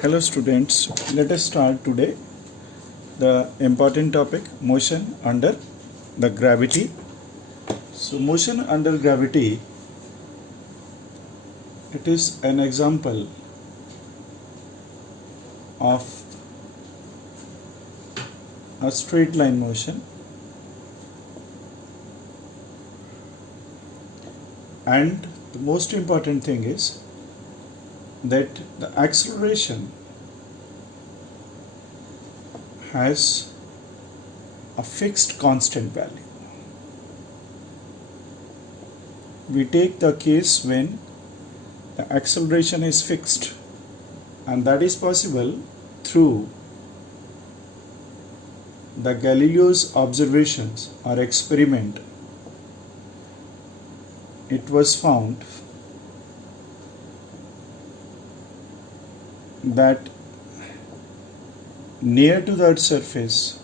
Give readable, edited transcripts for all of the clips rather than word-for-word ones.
Hello students, let us start today the important topic motion under the gravity. So motion under gravity, it is an example of a straight line motion, and the most important thing is that the acceleration has a fixed constant value. We take the case when the acceleration is fixed, and that is possible through the Galileo's observations or experiment. It was found that near to the Earth's surface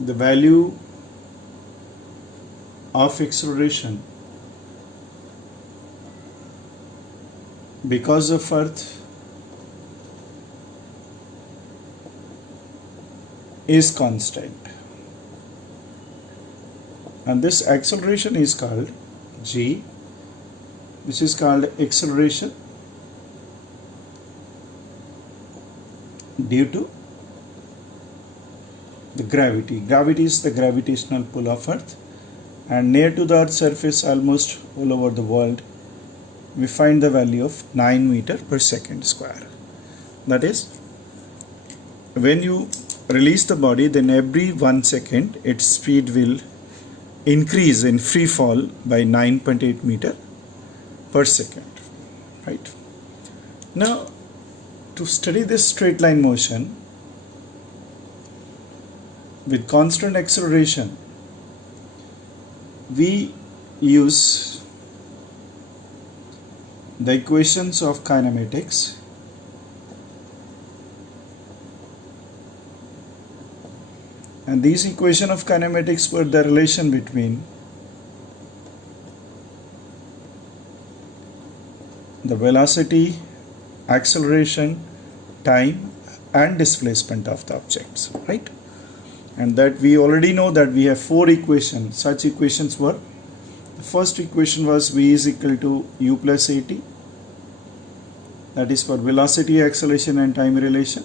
the value of acceleration because of Earth is constant, and this acceleration is called g, which is called acceleration due to the gravity. Gravity is the gravitational pull of Earth, and near to the Earth's surface, almost all over the world, we find the value of 9 meter per second square. That is, when you release the body, then every 1 second its speed will increase in free fall by 9.8 meter per second. Right? Now, to study this straight line motion with constant acceleration, we use the equations of kinematics, and these equations of kinematics were the relation between the velocity, acceleration, time and displacement of the objects, right? And that we already know that we have 4 equations. Such equations were, the first equation was V is equal to U plus AT, that is for velocity, acceleration and time relation.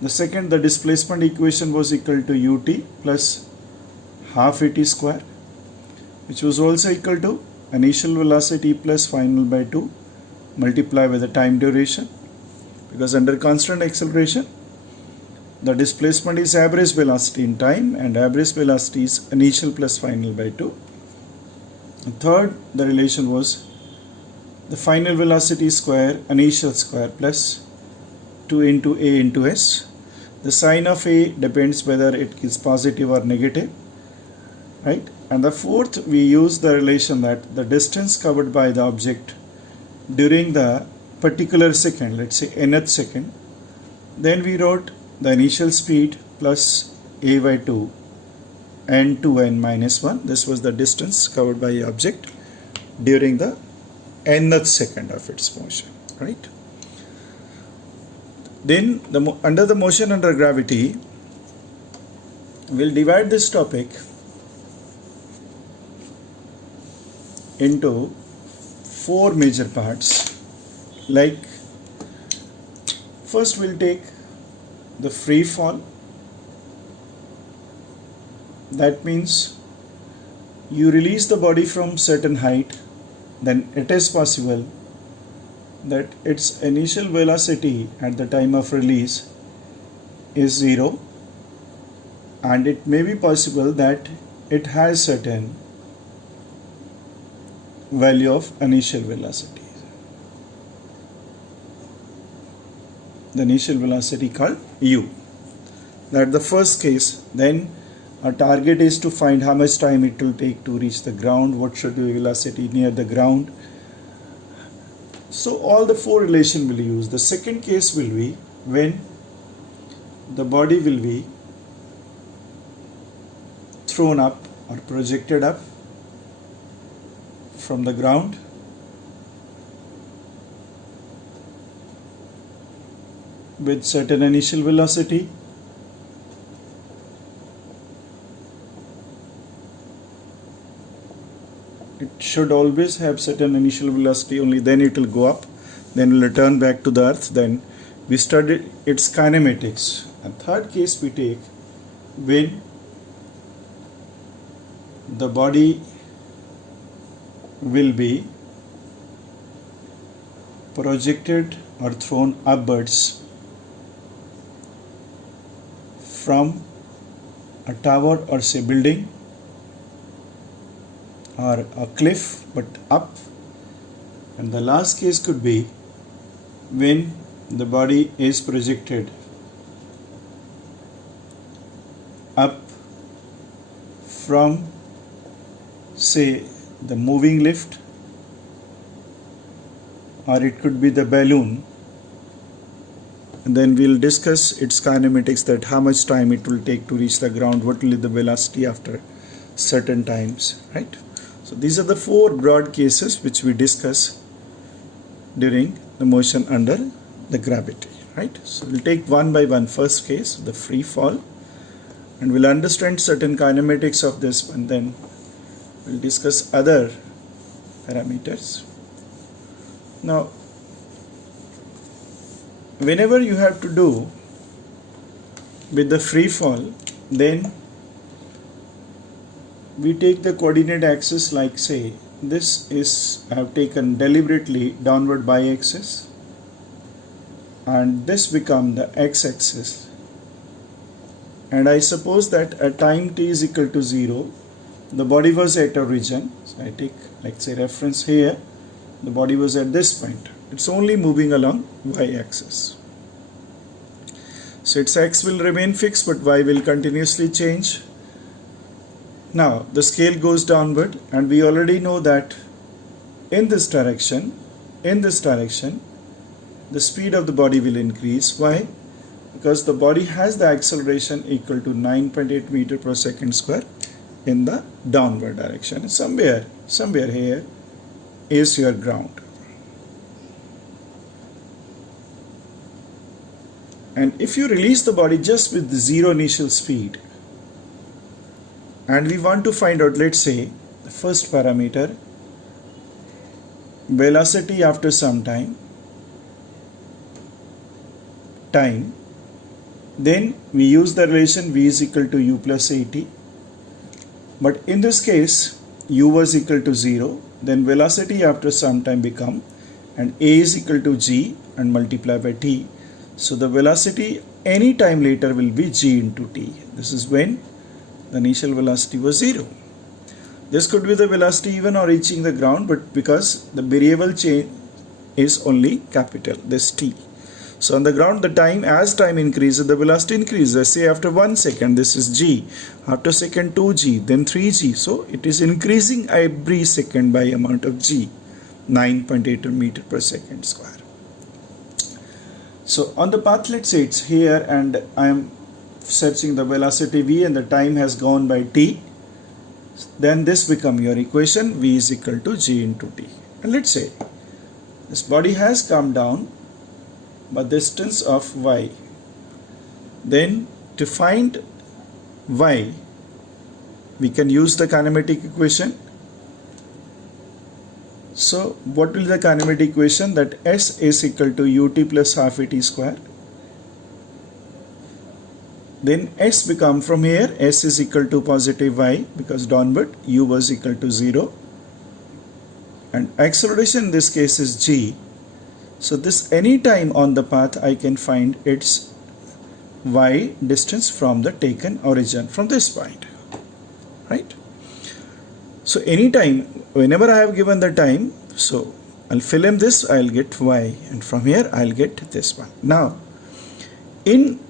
The second, the displacement equation, was equal to UT plus half AT square, which was also equal to initial velocity plus final by 2 multiplied by the time duration, because under constant acceleration the displacement is average velocity in time and average velocity is initial plus final by 2. And third, the relation was the final velocity square initial square plus 2 into A into S. The sign of A depends whether it is positive or negative, right? And the fourth, we use the relation that the distance covered by the object during the particular second, let's say nth second, then we wrote the initial speed plus A by 2 n to n minus 1. This was the distance covered by the object during the nth second of its motion, right? Then under the motion under gravity, we'll divide this topic into 4 major parts. Like, first we'll take the free fall. That means you release the body from certain height, then it is possible that its initial velocity at the time of release is 0, and it may be possible that it has certain value of initial velocity. The initial velocity called u. That's the first case. Then our target is to find how much time it will take to reach the ground, what should be velocity near the ground. So all the 4 relation will use. The second case will be when the body will be thrown up or projected up from the ground with certain initial velocity, it should always have certain initial velocity, only then it will go up, then it will return back to the earth. Then we studied its kinematics. And third case we take when the body will be projected or thrown upwards from a tower or say building or a cliff, but up. And the last case could be when the body is projected up from say the moving lift, or it could be the balloon. And then we'll discuss its kinematics, that how much time it will take to reach the ground, what will be the velocity after certain times, right? So these are the four broad cases which we discuss during the motion under the gravity, right? So we'll take one by one. First case, the free fall, and we'll understand certain kinematics of this, and then we'll discuss other parameters. Now, whenever you have to do with the free fall, then we take the coordinate axis, like say this is I have taken deliberately downward y-axis, and this become the x-axis, and I suppose that at time t is equal to 0 the body was at origin. So I take, like say, reference here, the body was at this point, it's only moving along y-axis, so its x will remain fixed but y will continuously change. Now the scale goes downward, and we already know that in this direction the speed of the body will increase. Why? Because the body has the acceleration equal to 9.8 meter per second square in the downward direction. Somewhere here is your ground. And if you release the body just with the zero initial speed, and we want to find out, let's say, the first parameter, velocity after some time, then we use the relation v is equal to u plus at. But in this case, u was equal to 0, then velocity after some time become, and a is equal to g and multiply by t. So the velocity any time later will be g into t. This is when the initial velocity was 0. This could be the velocity even on reaching the ground, but because the variable change is only capital, this t. So on the ground, the time, as time increases, the velocity increases. Say after 1 second, this is g. After second 2g, then 3g. So it is increasing every second by amount of g, 9.8 meter per second square. So on the path, let's say it's here, and I am searching the velocity v, and the time has gone by t. Then this become your equation, v is equal to g into t. And let's say this body has come down by distance of y. Then to find y, we can use the kinematic equation. So what will be the kinematic equation? That s is equal to ut plus half at square. Then s become, from here s is equal to positive y, because downward u was equal to 0, and acceleration in this case is g. So this any time on the path I can find its y distance from the taken origin, from this point, right? So anytime, whenever I have given the time, so I'll fill in this, I'll get y, and from here I'll get this one. Now in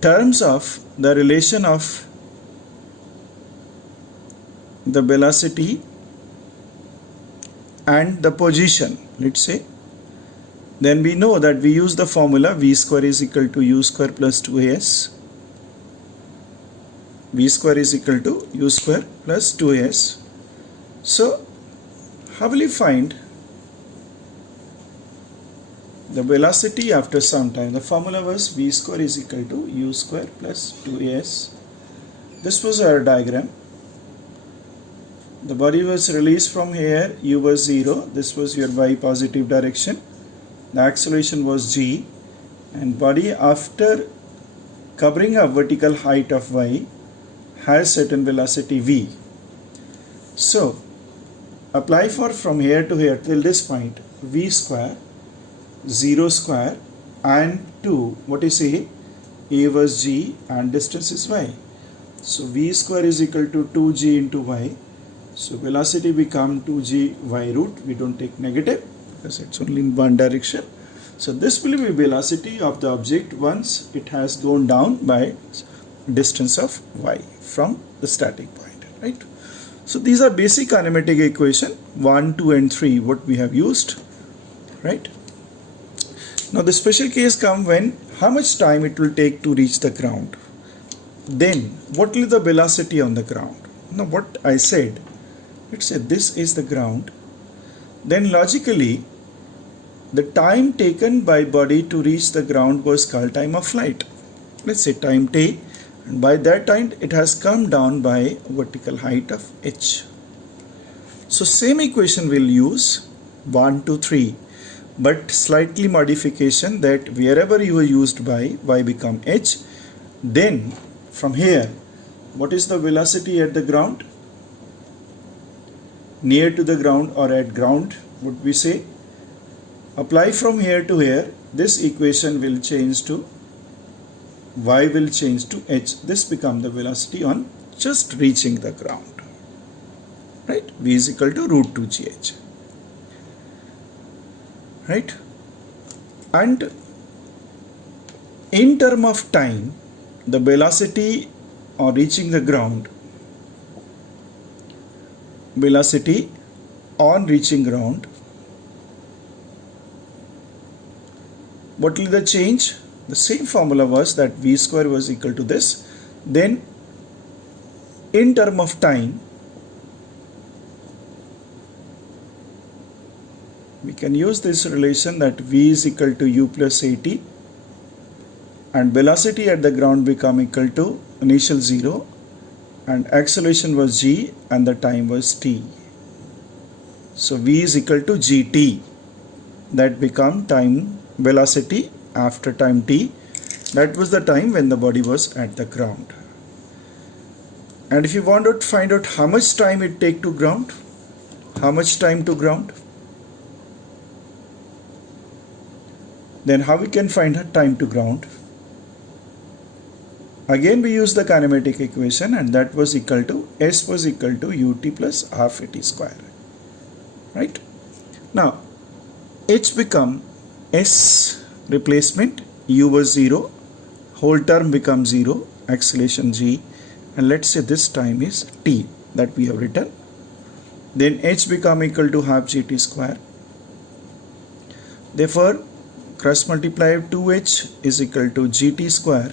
terms of the relation of the velocity and the position, let's say, then we know that we use the formula v square is equal to u square plus 2as. V square is equal to u square plus 2as. So How will you find the velocity after some time? The formula was v square is equal to u square plus 2as. This was our diagram. The body was released from here, u was 0, this was your y positive direction, the acceleration was g, and body after covering a vertical height of y has certain velocity v. So apply for from here to here till this point v square, 0 square and 2, what is a was g and distance is y. So v square is equal to 2g into y. So velocity become 2g y root. We don't take negative because it's only in one direction. So this will be velocity of the object once it has gone down by distance of y from the starting point, right? So these are basic kinematic equation 1, 2 and 3 what we have used, right? Now the special case come when how much time it will take to reach the ground. Then what will the velocity on the ground? Now what I said, let's say this is the ground, then logically the time taken by body to reach the ground was called time of flight. Let's say time t, and by that time it has come down by vertical height of h. So same equation we'll use 1, 2, 3, but slightly modification that wherever you are used by y become h. Then from here what is the velocity at the ground? Near to the ground or at ground would we say? Apply from here to here, this equation will change to y will change to h. This become the velocity on just reaching the ground, right? V is equal to root 2gh, right? And in term of time, the velocity on reaching the ground, velocity on reaching ground, what will the change? The same formula was that v square was equal to this. Then in term of time, we can use this relation that v is equal to u plus at, and velocity at the ground become equal to initial 0 and acceleration was g and the time was t. So v is equal to gt, that become time velocity after time t. That was the time when the body was at the ground. And if you want to find out how much time it take to ground, how much time to ground, then how we can find a time to ground? Again we use the kinematic equation, and that was equal to s was equal to ut plus half at square, right? Now h become s replacement, u was 0, whole term becomes 0, acceleration g, and let's say this time is t that we have written. Then h become equal to half gt square. Therefore cross multiply of 2h is equal to gt square,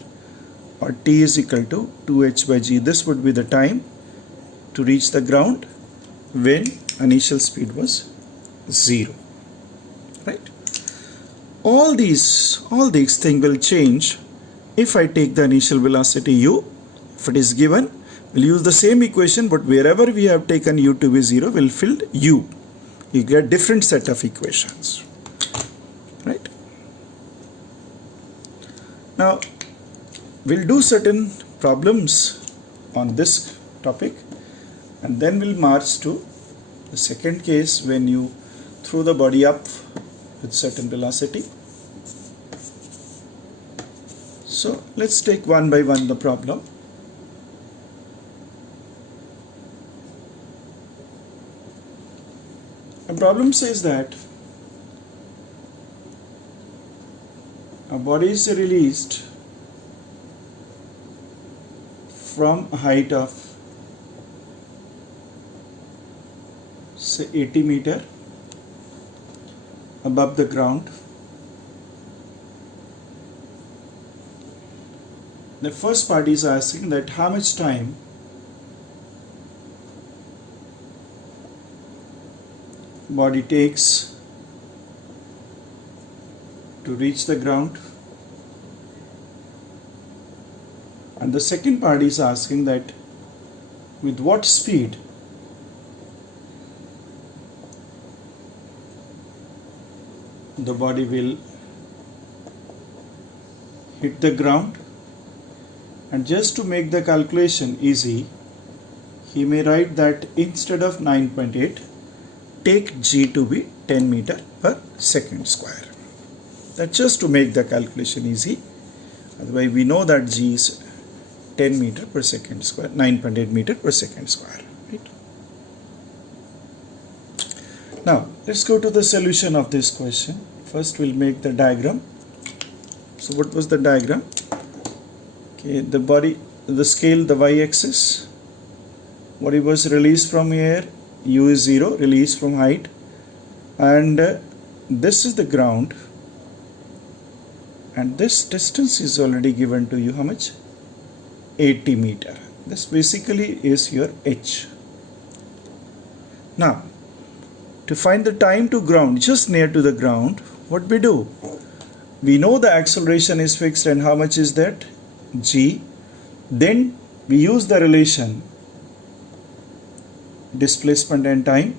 or t is equal to 2h by g. This would be the time to reach the ground when initial speed was 0, right? All these things will change if I take the initial velocity u. If it is given, we'll use the same equation, but wherever we have taken u to be 0, we'll fill u. You get different set of equations, right? Now we'll do certain problems on this topic, and then we'll march to the second case when you throw the body up with certain velocity. So let's take one by one the problem. The problem says that a body is released from a height of say 80 meter above the ground. The first part is asking that how much time body takes to reach the ground, and the second part is asking that with what speed the body will hit the ground. And just to make the calculation easy, he may write that instead of 9.8, take g to be 10 meter per second square. That's just to make the calculation easy. Otherwise we know that g is 10 meter per second square, 9.8 meter per second square. Right? Now let's go to the solution of this question. First we'll make the diagram. So what was the diagram? Okay, the body, the scale, the y-axis, body was released from air, u is 0, released from height, and this is the ground, and this distance is already given to you. How much? 80 meter. This basically is your h. Now to find the time to ground, just near to the ground, what we do? We know the acceleration is fixed, and how much is that? G. Then we use the relation displacement and time.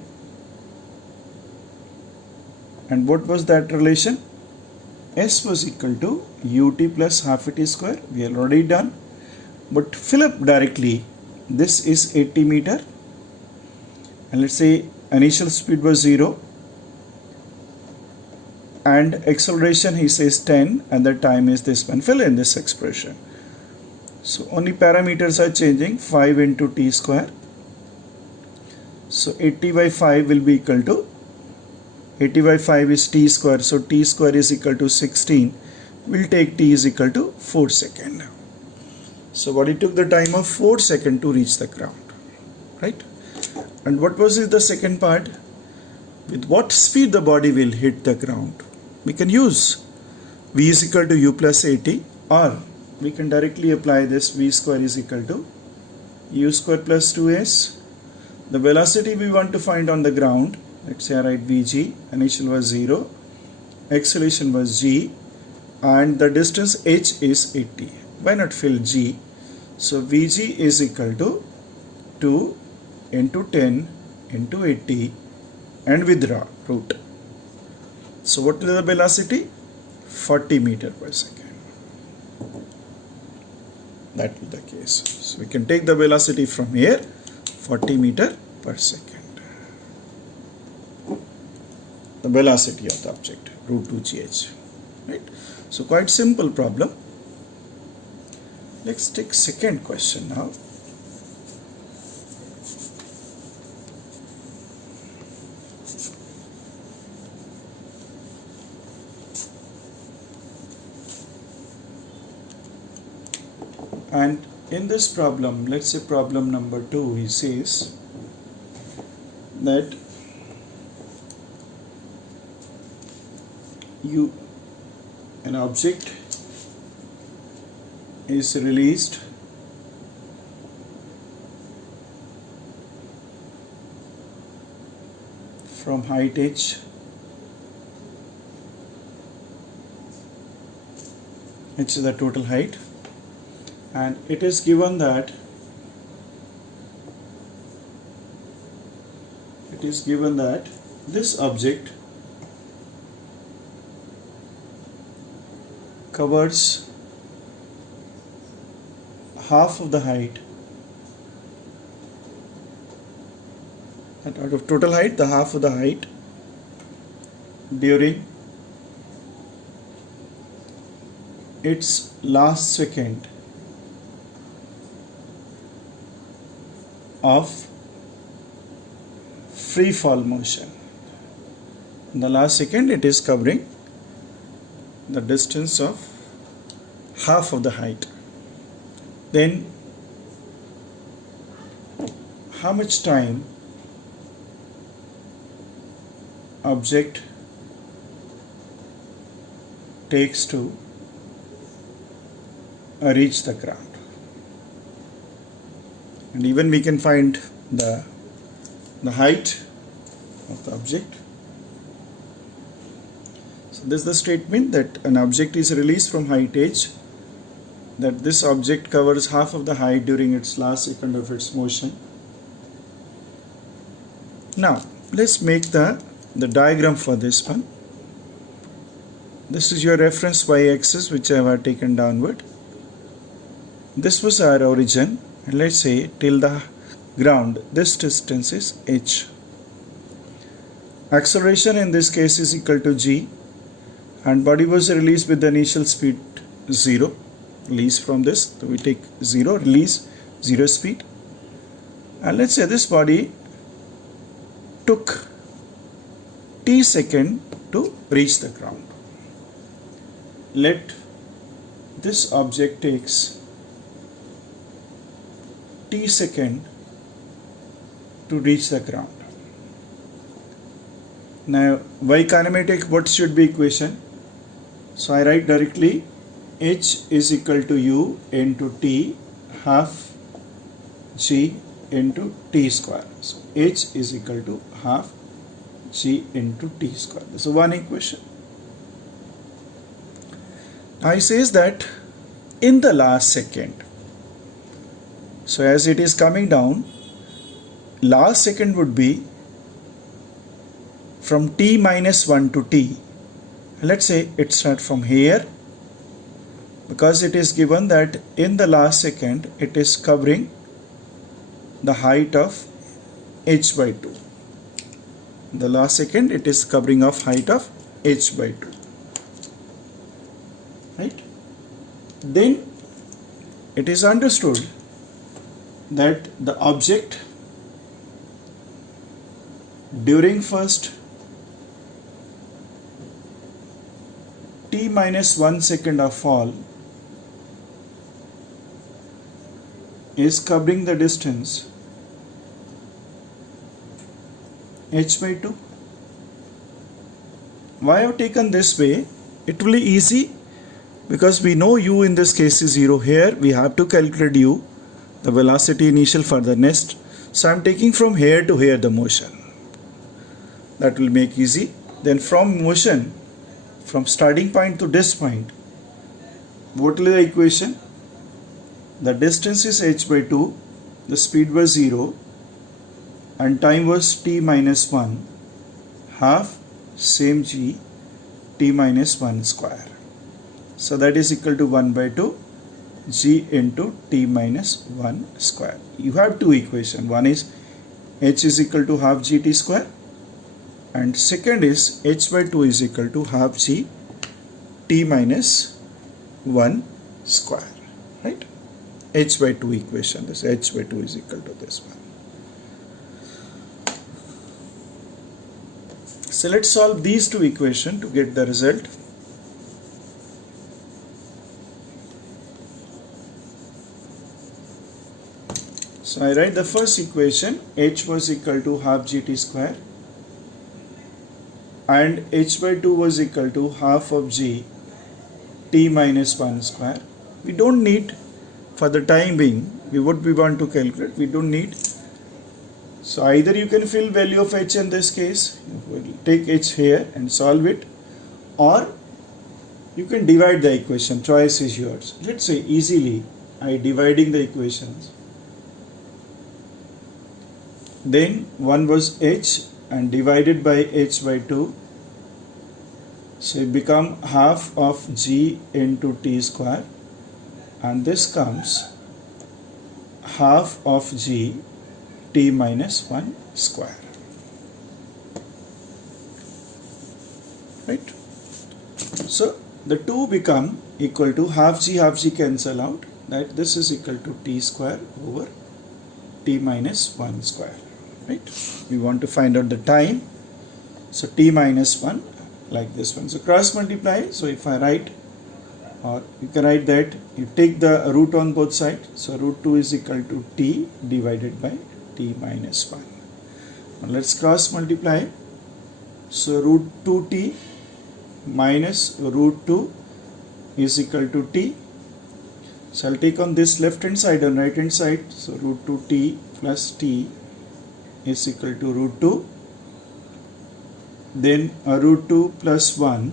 And what was that relation? S was equal to ut plus half it square. We have already done. But fill up directly. This is 80 meter. And let's say initial speed was 0. And acceleration he says 10, and the time is this one. Fill in this expression. So only parameters are changing. 5 into t square. So 80 by 5 will be equal to, 80 by 5 is t square. So t square is equal to 16. We'll take t is equal to 4 seconds. So body took the time of 4 seconds to reach the ground. Right? And what was the second part? With what speed the body will hit the ground? We can use v is equal to u plus 80, or we can directly apply this v square is equal to u square plus 2s. The velocity we want to find on the ground, let's say I write vg, initial was 0, acceleration was g, and the distance h is 80. Why not fill g? So vg is equal to 2 into 10 into 80, and withdraw root. So what is the velocity? 40 meter per second. That is the case. So we can take the velocity from here, 40 meter per second. The velocity of the object, root 2gh. Right? So quite simple problem. Let's take second question now. And in this problem, let's say problem number 2, he says that an object is released from height h, h is the total height, and it is given that this object covers half of the height, and out of total height, the half of the height during its last second of free fall motion. In the last second, it is covering the distance of half of the height. Then how much time object takes to reach the ground? And even we can find the height of the object. So this is the statement that an object is released from height h, that this object covers half of the height during its last second of its motion. Now let's make the diagram for this one. This is your reference y-axis which I have taken downward. This was our origin, and let's say till the ground this distance is h. Acceleration in this case is equal to g, and body was released with the initial speed 0. Release from this, so we take 0, release 0 speed, and let's say this body took t second to reach the ground. Let this object takes t second to reach the ground. Now y kinematic, what should be equation? So I write directly h is equal to u into t half g into t square. So h is equal to half g into t square. This is one equation. Now he says that in the last second, so as it is coming down, last second would be from t minus 1 to t. Let's say it starts from here, because it is given that in the last second it is covering the height of h by 2. The last second it is covering of height of h by 2. Right? Then it is understood that the object during first t minus 1 second of fall is covering the distance h by 2. Why I have taken this way? It will be easy, because we know u in this case is 0. Here we have to calculate u, the velocity initial for the nest. So I am taking from here to here the motion. That will make easy. Then from motion, from starting point to this point, what will be the equation? The distance is h by 2, the speed was 0, and time was t minus 1, half same g, t minus 1 square. So that is equal to 1 by 2 g into t minus 1 square. You have two equations. One is h is equal to half gt square, and second is h by 2 is equal to half g t minus 1 square. Right? H by 2 equation. This h by 2 is equal to this one. So let's solve these two equations to get the result. So I write the first equation, h was equal to half gt square and h by 2 was equal to half of g t minus 1 square. We don't need, for the time being, what we want to calculate, we don't need. So either you can fill value of h in this case, take h here and solve it, or you can divide the equation, choice is yours. Let's say easily I dividing the equations. Then one was h and divided by h by 2. So it become half of g into t square, and this comes half of g t minus 1 square. Right? So the two become equal to half g cancel out, that this is equal to t square over t minus 1 square. Right? We want to find out the time. So t minus 1 like this one. So cross multiply. So if I write, or you can write that you take the root on both sides. So root 2 is equal to t divided by t minus 1. Now let's cross multiply. So root 2t minus root 2 is equal to t. So I'll take on this left hand side and right hand side. So root 2t plus t is equal to root 2. then root 2 plus 1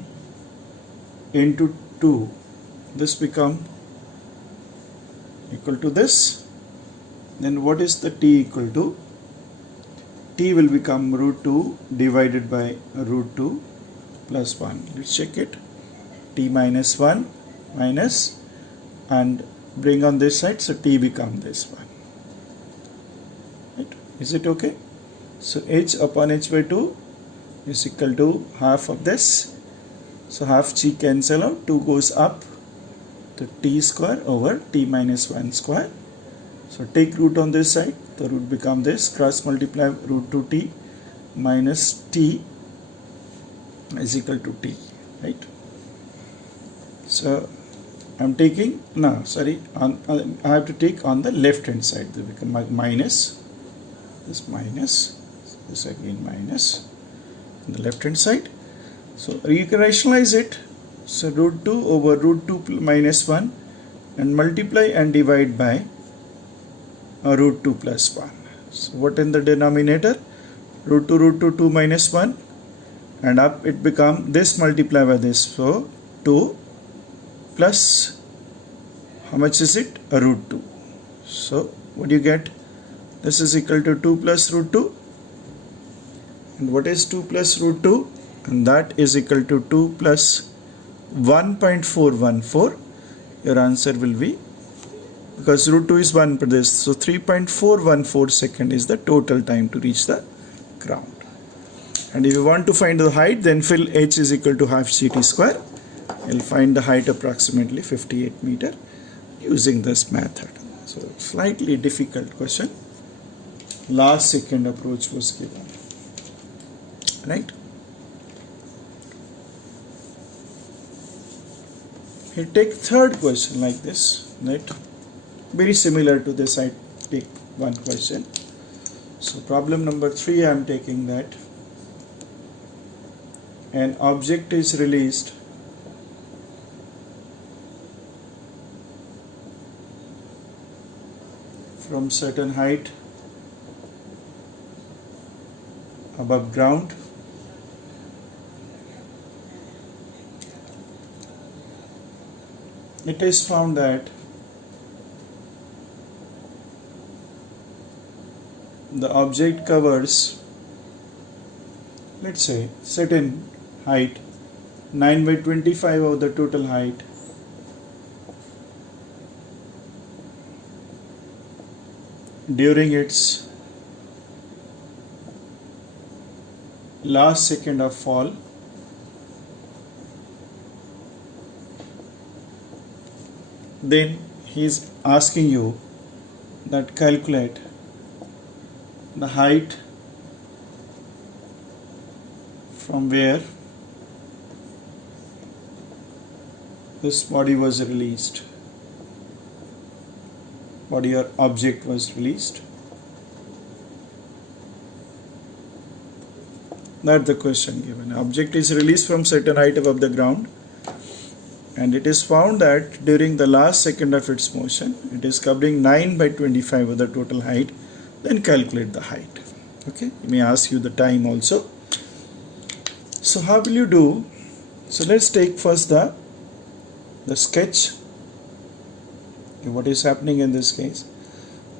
into 2, this become equal to this. Then what is the t equal to? T will become root 2 divided by root 2 plus 1. Let's check it. T minus 1 minus, and bring on this side, so t become this one. Right? Is it okay? So h upon h by 2 is equal to half of this. So half g cancel out, 2 goes up to t square over t minus 1 square. So take root on this side, the root become this, cross multiply root 2t minus t is equal to t, right? So I'm taking, no sorry, I have to take on the left hand side, they become minus, this minus, this again minus on the left hand side. So you can rationalize it. So root 2 over root 2 minus 1 and multiply and divide by root 2 plus 1. So what in the denominator? Root 2 2 minus 1, and up it become this multiply by this. So 2 plus, how much is it? Root 2. So what do you get? This is equal to 2 plus root 2. And what is 2 plus root 2? And that is equal to 2 plus 1.414. Your answer will be, because root 2 is 1 per this, so 3.414 second is the total time to reach the ground. And if you want to find the height, then fill h is equal to half ct square. You'll find the height approximately 58 meter using this method. So slightly difficult question. Last second approach was given, right? You take third question like this, right? Very similar to this. I take one question. So problem number 3, I am taking that an object is released from certain height above ground. It is found that the object covers, let's say, certain height, 9 by 25 of the total height, during its last second of fall. Then he is asking you that calculate the height from where this body was released, body or object was released. That's the question given. Object is released from certain height above the ground, and it is found that during the last second of its motion, it is covering 9 by 25 of the total height. Then calculate the height. Okay, it may ask you the time also. So how will you do? So let's take first the sketch. Okay, what is happening in this case?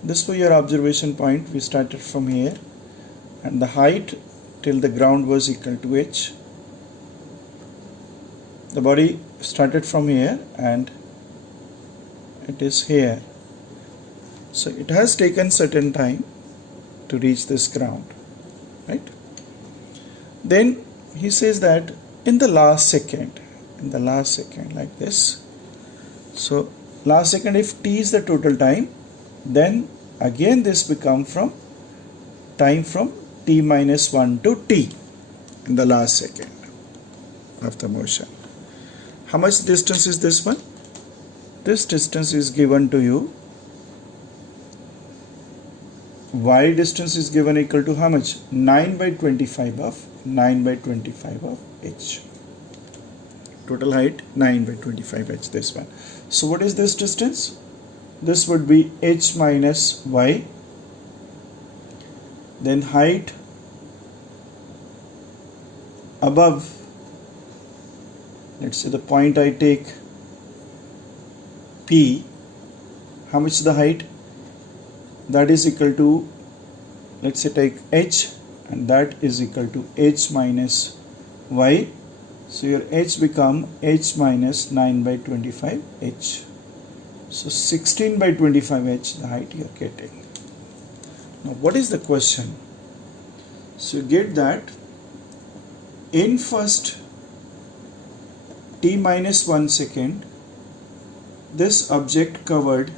This was your observation point. We started from here, and the height till the ground was equal to h. The body started from here and it is here. So it has taken certain time to reach this ground, right? Then he says that in the last second, like this. So last second, if t is the total time, then again this become from time from t minus 1 to t in the last second of the motion. How much distance is this one? This distance is given to you. Y distance is given equal to how much? 9 by 25 of h. Total height 9 by 25 h, this one. So what is this distance? This would be h minus y. Then height above, let's say the point I take P, how much is the height? That is equal to, let's say take H, and that is equal to H minus Y. So your H become H minus 9 by 25 H. So 16 by 25 H the height you are getting. Now what is the question? So you get that in first t minus 1 second, this object covered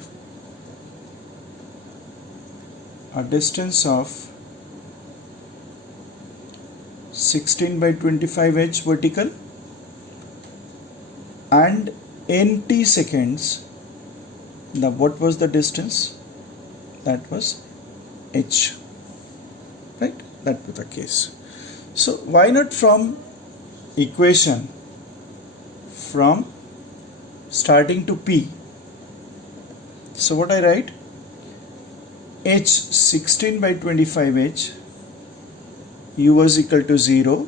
a distance of 16 by 25 H vertical, and in t seconds, what was the distance? That was H, right? That was the case. So why not from equation from starting to P? So what I write? H 16 by 25 H, U was equal to 0,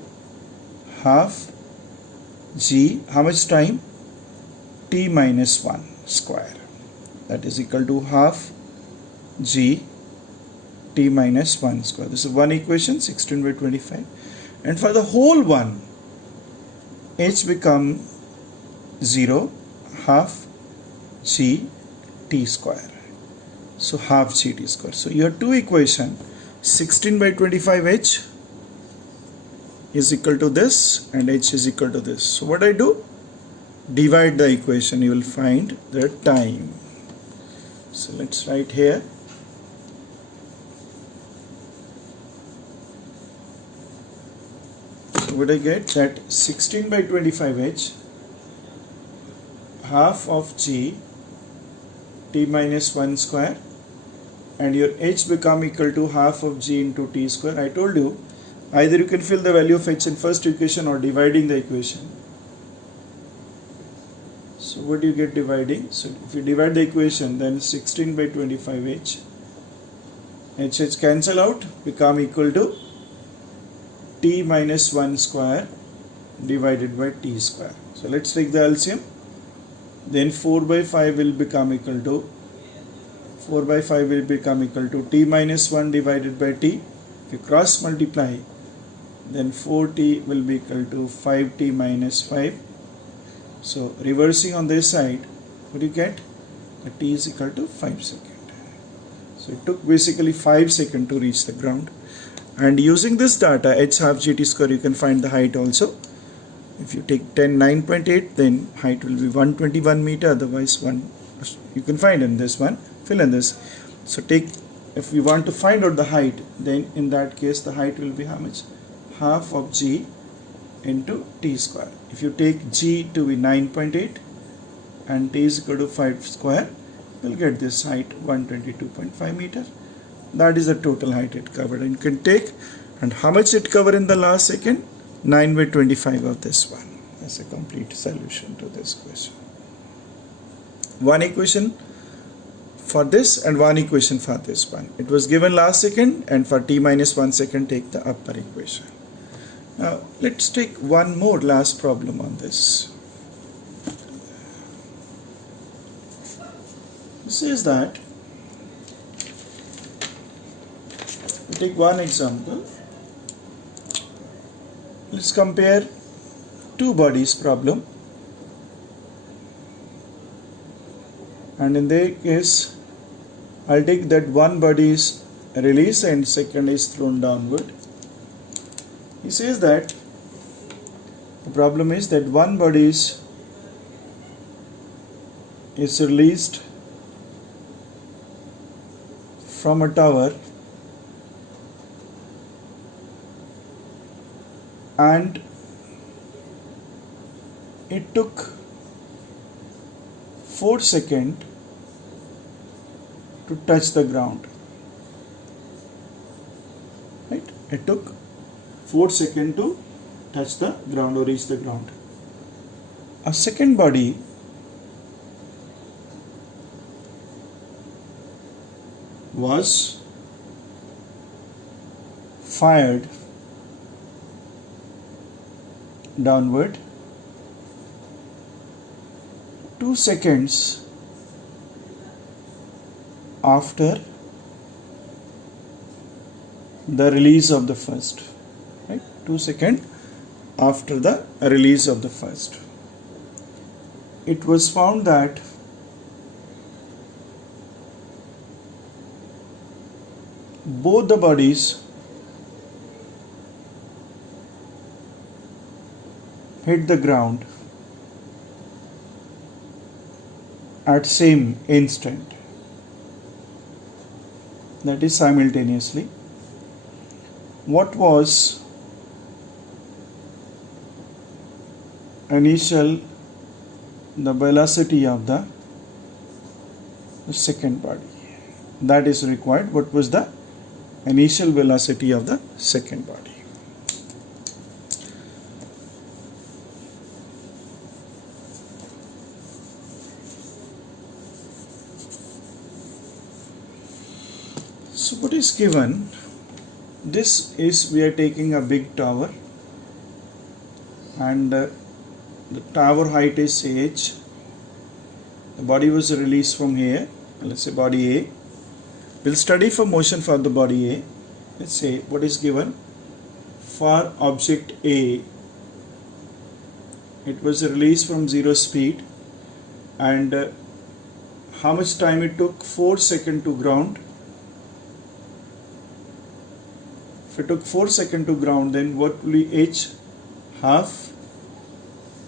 half G, how much time? T minus 1 square. That is equal to half G T minus 1 square. This is one equation, 16 by 25. And for the whole one, H become 0, half G T square. So half G T square. So your two equation, 16 by 25 H is equal to this and H is equal to this. So what I do? Divide the equation, you will find the time. So let's write here. So what I get? That 16 by 25 H, half of G T minus 1 square, and your H become equal to half of G into T square. I told you either you can fill the value of H in first equation or dividing the equation. So what do you get dividing? So if you divide the equation, then 16 by 25 H cancel out, become equal to T minus 1 square divided by T square. So let's take the LCM. Then 4 by 5 will become equal to T minus 1 divided by T. If you cross multiply, then 4T will be equal to 5T minus 5. So reversing on this side, what do you get? The T is equal to 5 seconds. So it took basically 5 seconds to reach the ground. And using this data, H half GT square, you can find the height also. If you take 9.8, then height will be 121 meter. Otherwise, you can find in this one. Fill in this. So if we want to find out the height, then in that case the height will be how much? Half of G into T square. If you take G to be 9.8 and T is equal to 5 square, you'll get this height 122.5 meter. That is the total height it covered. And you can take, and how much it covered in the last second? 9 by 25 of this one. That's a complete solution to this question. One equation for this and one equation for this one. It was given last second, and for T minus 1 second, take the upper equation. Now let's take one more last problem on this. It says that, we take one example. Let's compare two bodies problem, and in their case I'll take that one body is released and second is thrown downward. He says that the problem is that one body is released from a tower and it took 4 seconds to touch the ground. Right? It took 4 seconds to touch the ground or reach the ground. A second body was fired downward 2 seconds after the release of the first, right? 2 seconds after the release of the first. It was found that both the bodies hit the ground at same instant, that is simultaneously. What was initial the velocity of the second body? That is required. What was the initial velocity of the second body? So what is given? This is, we are taking a big tower, and the tower height is h. The body was released from here. Let's say body A. We'll study for motion for the body A. Let's say what is given for object A. It was released from 0 speed, and how much time it took? 4 seconds to ground. If it took 4 seconds to ground, then what will be h? Half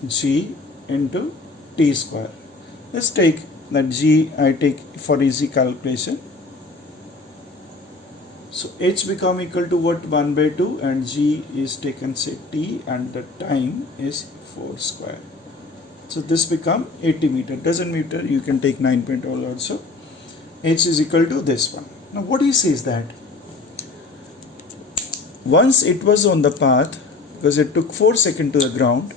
g into t square. Let's take that g, I take for easy calculation. So h become equal to what? 1 by 2, and g is taken, say t, and the time is 4 square. So this become 80 meter. Doesn't meter, you can take 9.0 also. H is equal to this one. Now what he says that once it was on the path, because it took 4 seconds to the ground,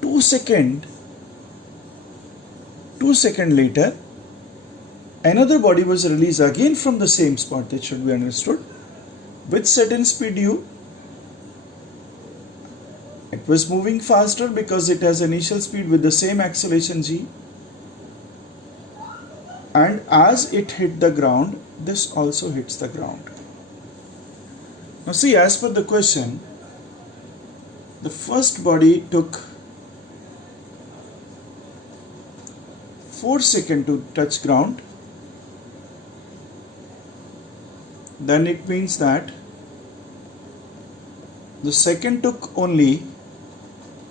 2 seconds later, another body was released again from the same spot. That should be understood. With certain speed u, it was moving faster because it has initial speed with the same acceleration g, and as it hit the ground, this also hits the ground. Now see, as per the question, the first body took 4 seconds to touch ground. Then it means that the second took only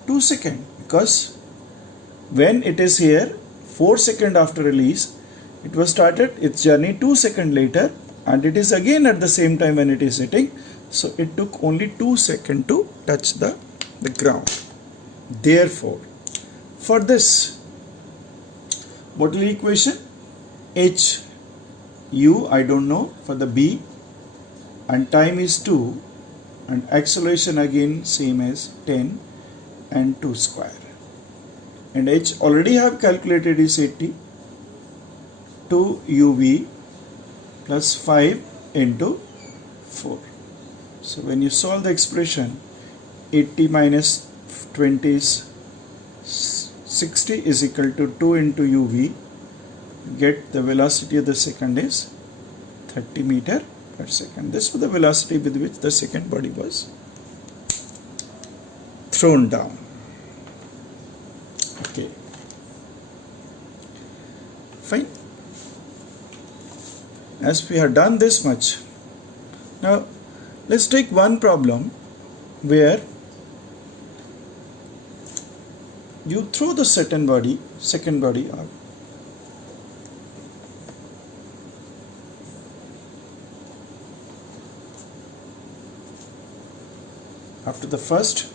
2 seconds, because when it is here 4 seconds after release, it was started its journey 2 seconds later, and it is again at the same time when it is hitting. So it took only 2 seconds to touch the ground. Therefore, for this, what will the equation? H u, I don't know, for the B, and time is 2, and acceleration again same as 10 and 2 square, and h already have calculated is 80. 2 uv plus 5 into 4. So when you solve the expression, 80 minus 20 is 60 is equal to 2 into uv. Get the velocity of the second is 30 meter per second. This was the velocity with which the second body was thrown down. Okay, fine. As we have done this much, now let's take one problem where you throw the second body out. After the first,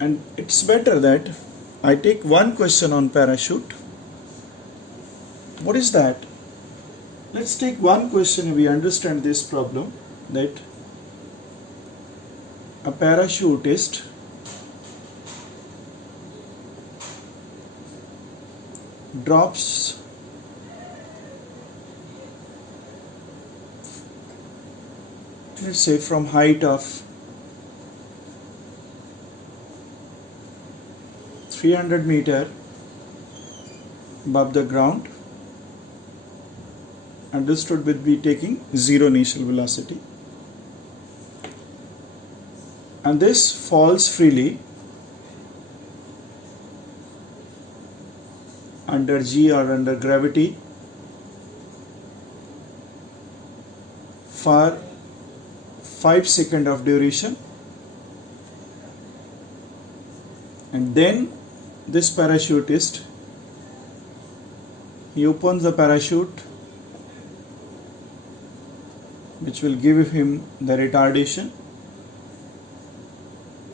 and it's better that I take one question on parachute. What is that? Let's take one question. We understand this problem, that a parachutist drops let's say from height of 300 meter above the ground, understood with be taking zero initial velocity, and this falls freely under G or under gravity for 5 seconds of duration, and then this parachutist, he opens the parachute, which will give him the retardation,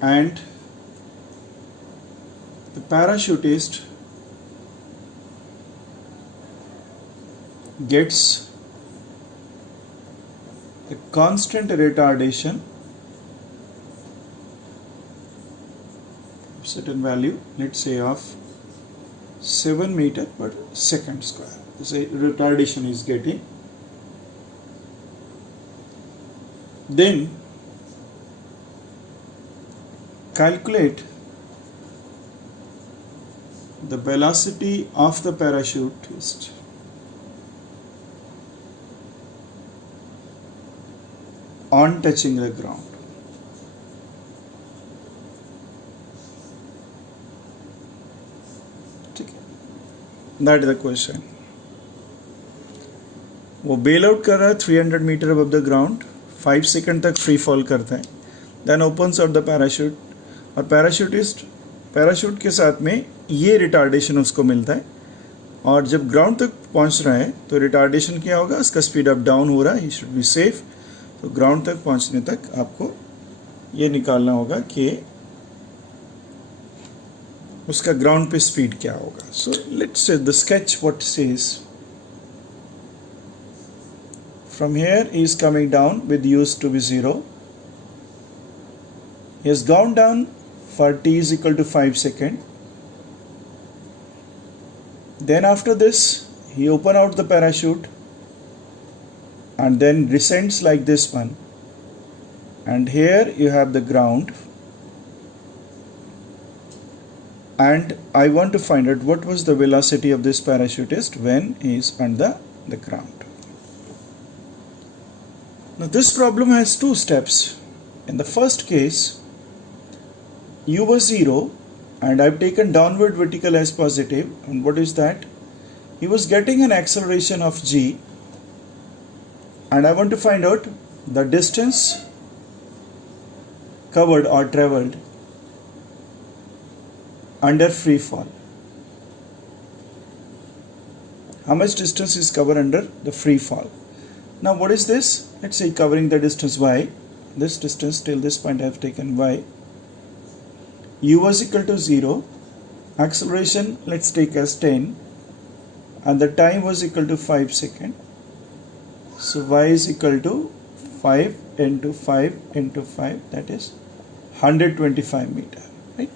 and the parachutist gets a constant retardation, certain value, let's say of 7 meter per second square. This retardation is getting. Then calculate the velocity of the parachutist on touching the ground. That is the question. वो bail out कर रहा है 300 metre above the ground, 5 second तक free fall करता है, then opens out the parachute, और parachute के साथ में ये रिटार्डेशन उसको मिलता है, और जब ग्राउंड तक पहुंच रहा है तो रिटार्डेशन क्या होगा, उसका स्पीड अप डाउन हो रहा है, ही शुड बी सेफ. तो ग्राउंड तक पहुंचने तक आपको ये निकालना होगा कि उसका ग्राउंड पे स्पीड क्या होगा. So let's say the sketch what says, from here he is coming down with u to be 0. He has gone down for t is equal to 5 seconds. Then after this he open out the parachute and then descends like this one, and here you have the ground, and I want to find out what was the velocity of this parachutist when he is on the ground. Now this problem has two steps. In the first case, u was 0 and I've taken downward vertical as positive, and what is that? He was getting an acceleration of g, and I want to find out the distance covered or traveled under free fall. How much distance is covered under the free fall? Now what is this? Let's say covering the distance y. This distance till this point I have taken y. U was equal to 0. Acceleration let's take as 10, and the time was equal to 5 seconds. So y is equal to 5 into 5 into 5, that is 125 meter, right?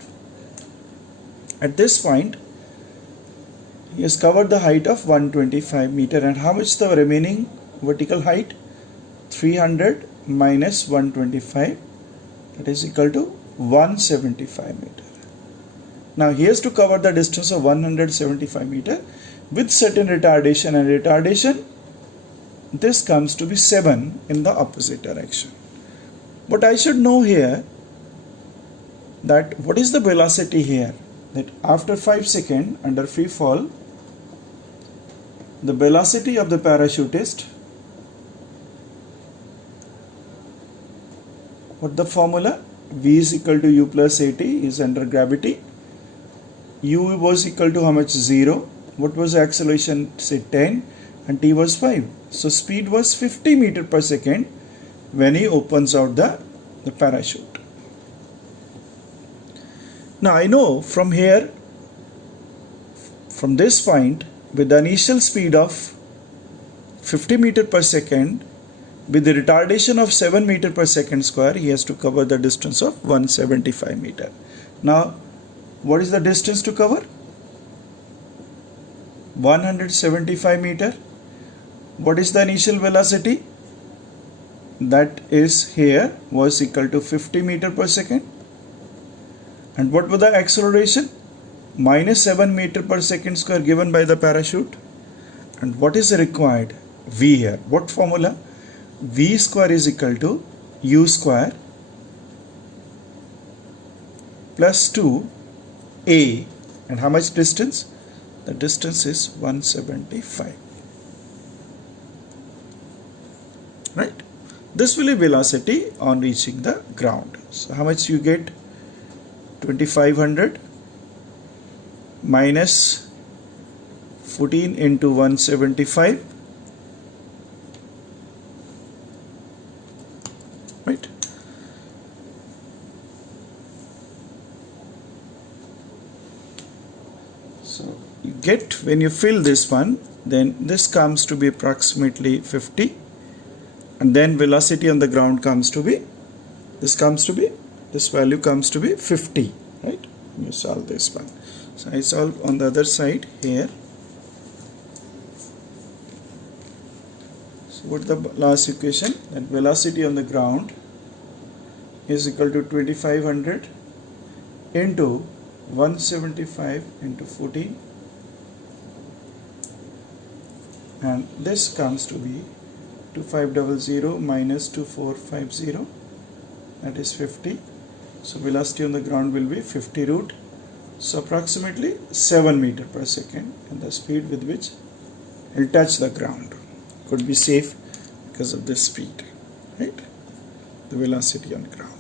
At this point he has covered the height of 125 meter, and how much the remaining vertical height? 300 minus 125, that is equal to 175 meter. Now he has to cover the distance of 175 meter with certain retardation, and retardation this comes to be 7 in the opposite direction. But I should know here that what is the velocity here, that after 5 seconds under free fall, the velocity of the parachutist, what the formula? V is equal to u plus at is under gravity. U was equal to how much? 0. What was the acceleration? Say 10, and t was 5. So speed was 50 meter per second when he opens out the parachute. Now I know from here, from this point, with the initial speed of 50 meter per second, with the retardation of 7 meter per second square, he has to cover the distance of 175 meter. Now what is the distance to cover? 175 meter. What is the initial velocity? That is here was equal to 50 meter per second. And what was the acceleration? Minus 7 meter per second square given by the parachute. And what is required? V here. What formula? V square is equal to U square plus 2A. And how much distance? The distance is 175. Right? This will be velocity on reaching the ground. So how much you get? 2500 minus 14 into 175. Right? So you get, when you fill this one, then this comes to be approximately 50, and then velocity on the ground comes to be, this value comes to be 50, right? You solve this one. So I solve on the other side here. So what is the last equation? That velocity on the ground is equal to 2500 into 175 into 14, and this comes to be 2500 minus 2450, that is 50. So velocity on the ground will be 50 root, so approximately 7 meter per second, and the speed with which it will touch the ground. Could be safe because of this speed, right? The velocity on the ground.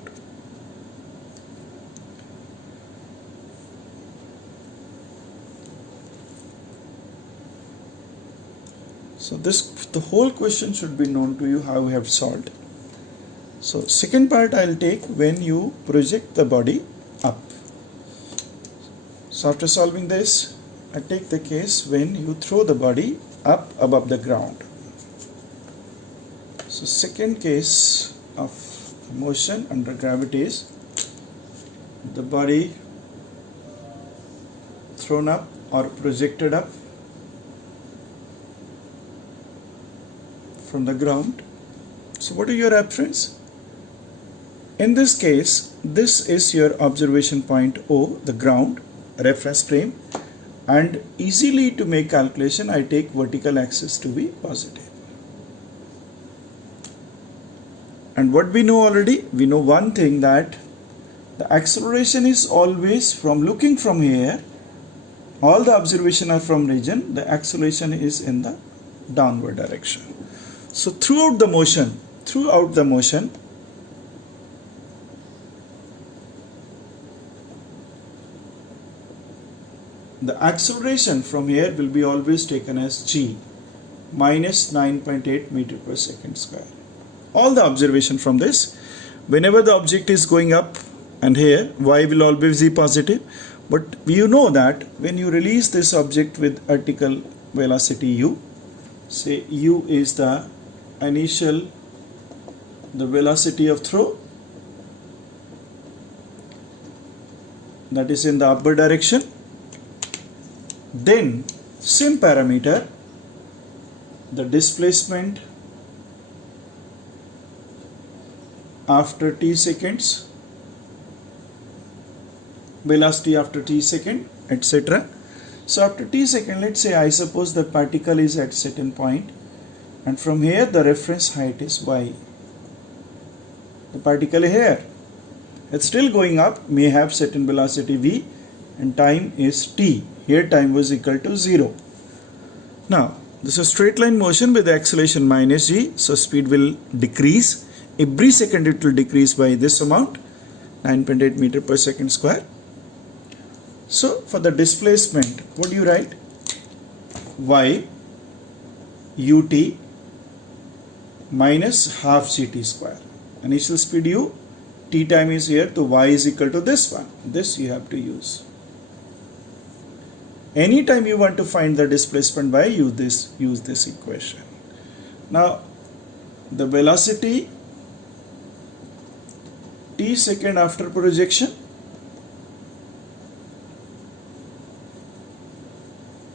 So the whole question should be known to you how we have solved. So second part I will take when you project the body up. So after solving this, I take the case when you throw the body up above the ground. So second case of motion under gravity is the body thrown up or projected up from the ground. So what are your reference? In this case, this is your observation point O, the ground, reference frame, and easily to make calculation I take vertical axis to be positive. And what we know already? We know one thing, that the acceleration is always from looking from here, all the observation are from region, the acceleration is in the downward direction. So throughout the motion, the acceleration from here will be always taken as g minus 9.8 meter per second square. All the observation from this, whenever the object is going up, and here y will always be positive, but you know that when you release this object with vertical velocity u, say u is the initial, the velocity of throw, that is in the upward direction, then same parameter, the displacement after t seconds, velocity after t second, etc. So after t second, let's say I suppose the particle is at certain point, and from here the reference height is y. The particle here, it's still going up, may have certain velocity v, and time is t. Here time was equal to 0. Now this is straight line motion with the acceleration minus g, so speed will decrease. Every second it will decrease by this amount, 9.8 meter per second square. So for the displacement, what do you write? Y ut minus half gt square. Initial speed u, t time is here, so y is equal to this one. This you have to use. Anytime you want to find the displacement y, use this equation. Now the velocity t second after projection,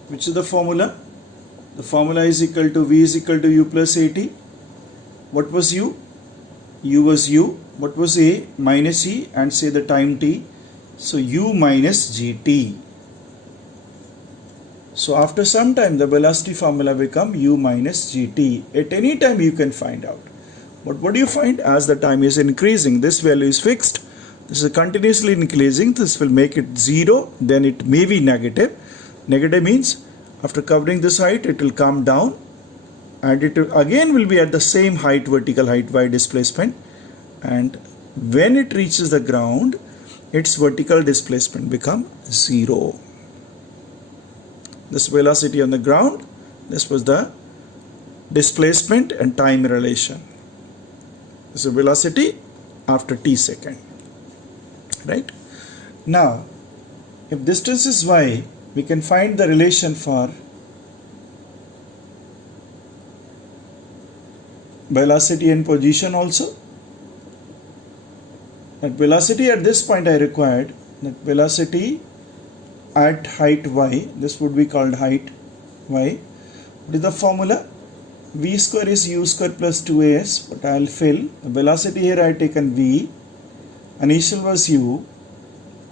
Which is the formula? The formula is equal to V is equal to U plus AT. What was U? U was U. What was A? Minus E, and say the time T. So U minus GT. So after some time the velocity formula become U minus GT. At any time you can find out. But what do you find? As the time is increasing, this value is fixed. This is continuously increasing. This will make it 0. Then it may be negative. Negative means after covering this height it will come down, and it again will be at the same height, vertical height, y displacement, and when it reaches the ground its vertical displacement become 0. This velocity on the ground, this was the displacement and time relation. This is velocity after t second, right? Now if distance is y, we can find the relation for velocity and position also. At velocity at this point I required that velocity at height y, this would be called height y. What is the formula? V square is U square plus 2as, but I will fill. The velocity here I have taken V, initial was U,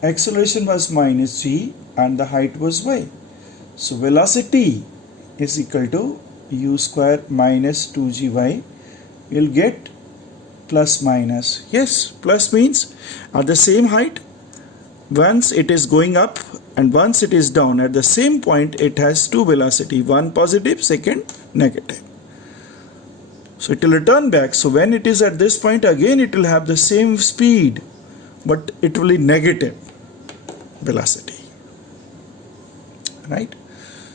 acceleration was minus G, and the height was y. So velocity is equal to U square minus 2gy. You will get plus minus. Yes, plus means at the same height, once it is going up and once it is down, at the same point it has two velocity, one positive, second negative. So it will return back. So when it is at this point, again it will have the same speed, but it will be negative velocity, right?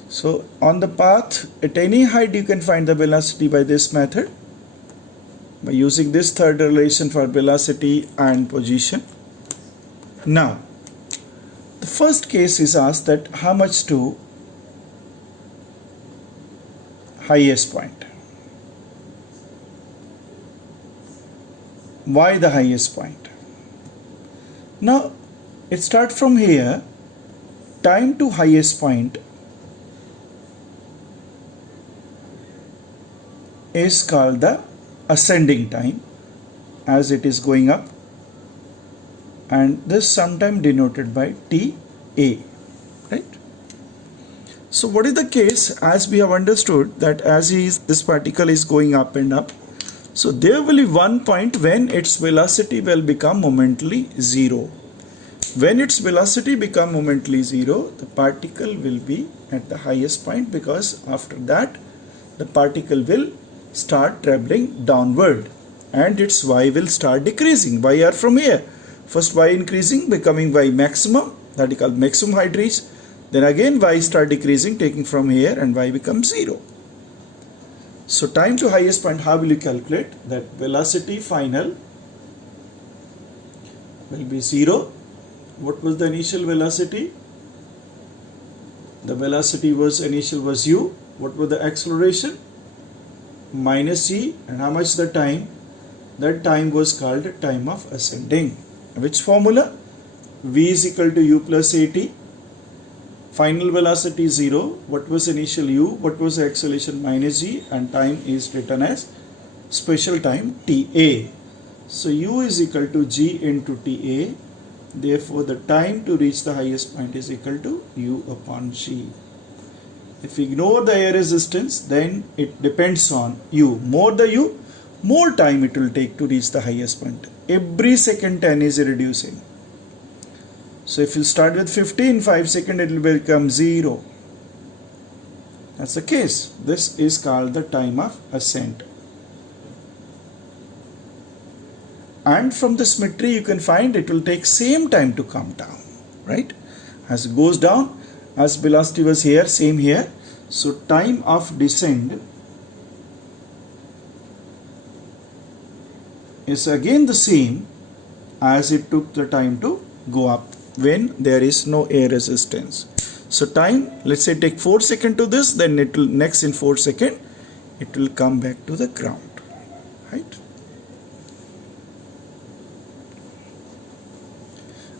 So on the path at any height you can find the velocity by this method, by using this third relation for velocity and position. Now the first case is asked that how much to highest point. Why the highest point? Now it starts from here. Time to highest point is called the ascending time, as it is going up, and this sometime denoted by TA, right? So what is the case? As we have understood that as this particle is going up and up, so there will be one point when its velocity will become momentarily 0. When its velocity become momentarily 0, the particle will be at the highest point, because after that the particle will start traveling downward and its y will start decreasing. Y are from here. First y increasing, becoming y maximum, that is called maximum height reach. Then again y start decreasing, taking from here, and y becomes 0. So time to highest point, how will you calculate? That velocity final will be 0. What was the initial velocity? The velocity was initial was u. What was the acceleration? Minus g. And how much the time? That time was called time of ascending. Which formula? V is equal to u plus at. Final velocity 0. What was initial u? What was the acceleration? Minus g. And time is written as special time Ta. So u is equal to g into Ta. Therefore the time to reach the highest point is equal to u upon g. If we ignore the air resistance, then it depends on u. More the u, more time it will take to reach the highest point. Every second 10 is reducing. So if you start with 50, in 5 seconds it will become 0. That's the case. This is called the time of ascent. And from the symmetry you can find it will take same time to come down, right? As it goes down, as velocity was here, same here. So time of descent is again the same as it took the time to go up when there is no air resistance. So time, let's say take 4 seconds to this, then it will next in 4 seconds it will come back to the ground, right?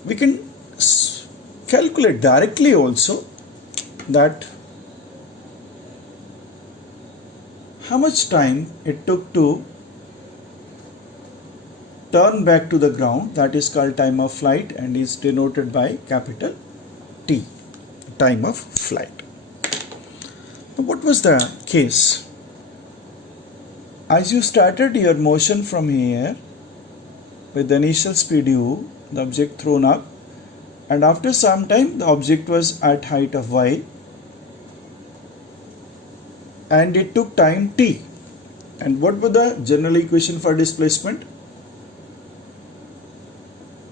We can calculate directly also that how much time it took to turn back to the ground. That is called time of flight and is denoted by capital T, time of flight. Now, what was the case? As you started your motion from here with the initial speed u, the object thrown up, and after some time the object was at height of y and it took time t. And what was the general equation for displacement?